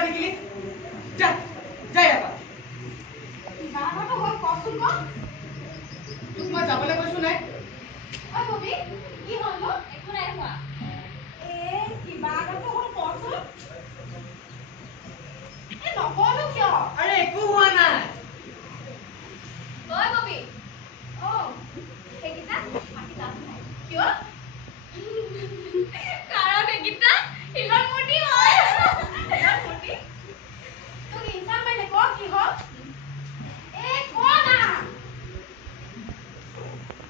দেখিলি যা যা ইয়াৰ গানটো হ'ল কচোন ক তোক মই যাবলৈ কৈছো নাই ঐ ববি কি হ'ল একো নাই হোৱা কিবা এটাতো হ'ল কচোন নকলো কিয় আৰে একো হোৱা নাই ঐ ববি সেইকেইটা মাটি লাভ নাই কিয় কাৰণ সেইকেইটা শিলৰ মূৰ্তি হয় শিলৰ মূৰ্তি তোক ইনচাল মাৰিলে ক কি হ'ল ক না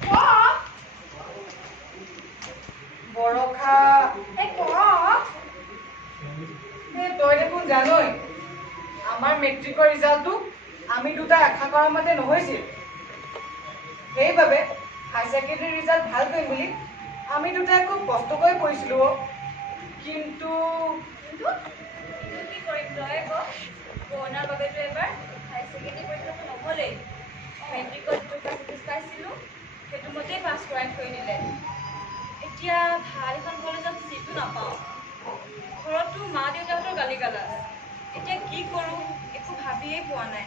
ক বৰষা ক তই দেখোন জানই আমাৰ মেট্ৰিকৰ ৰিজাল্টটো আমি দুটা আশা কৰাৰ মতে নহৈছিল সেইবাবে হাই ছেকেণ্ডেৰী ৰিজাল্ট ভাল কৰিম বুলি আমি দুটাই খুব কষ্ট কৰি পঢ়িছিলোঁ কিন্তু কি কৰিম তই ক কৰোণাৰ বাবেতো এবাৰ হাই ছেকেণ্ডেৰী পৰীক্ষাটো নহ'লেই মেট্ৰিকত যিটো পাৰ্চেণ্টেজ পাইছিলোঁ সেইটো মতেই পাছ কৰাই থৈ দিলে এতিয়া ভাল এখন কলেজত চিটো নাপাওঁ ঘৰতো মা দেউতাহঁতৰ গালি গালাজ এতিয়া কি কৰোঁ একো ভাবিয়েই পোৱা নাই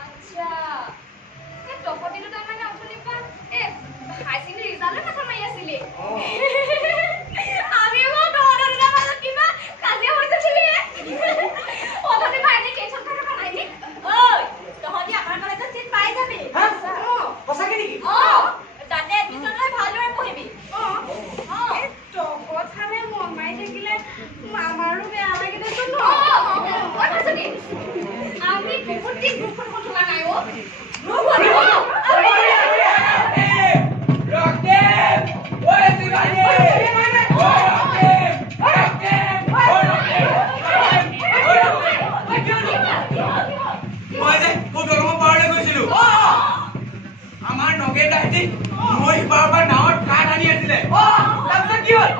আচ্ছা এই টপতিটো তাৰমানে আপুনি পৰা এই হাই ছেকেণ্ডেৰী ৰিজাল্টৰ কথা মাৰি আছিলে আমি মই তহঁতৰ দুটাৰ মাজত কিবা কাজিয়া হৈ গৈছিলে অথনি ভাইটি টেনশ্যন খাই থকা নাই নি ঐ তহঁতি আমাৰ কলেজত চিট পাই যাবি সঁচাকে নেকি তাতে এডমিশ্যন লৈ ভালদৰে পঢ়িবি কথালে মন মাৰি থাকিলে আমাৰো বেয়া লাগে দেচোন আমি বহুত দিন গ্ৰুপখন কথা নাই আমাৰ নগে দাহিতি মই বাৰবাৰ নাৱত কাঠ আনি আছিলে তাৰপিছত কি হ'ল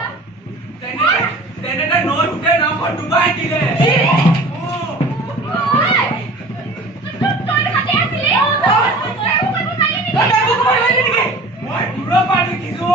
তেনেতে নৈ গোটেই নাওখন ডুবাই দিলে মই দূৰৰ পৰা দেখিছো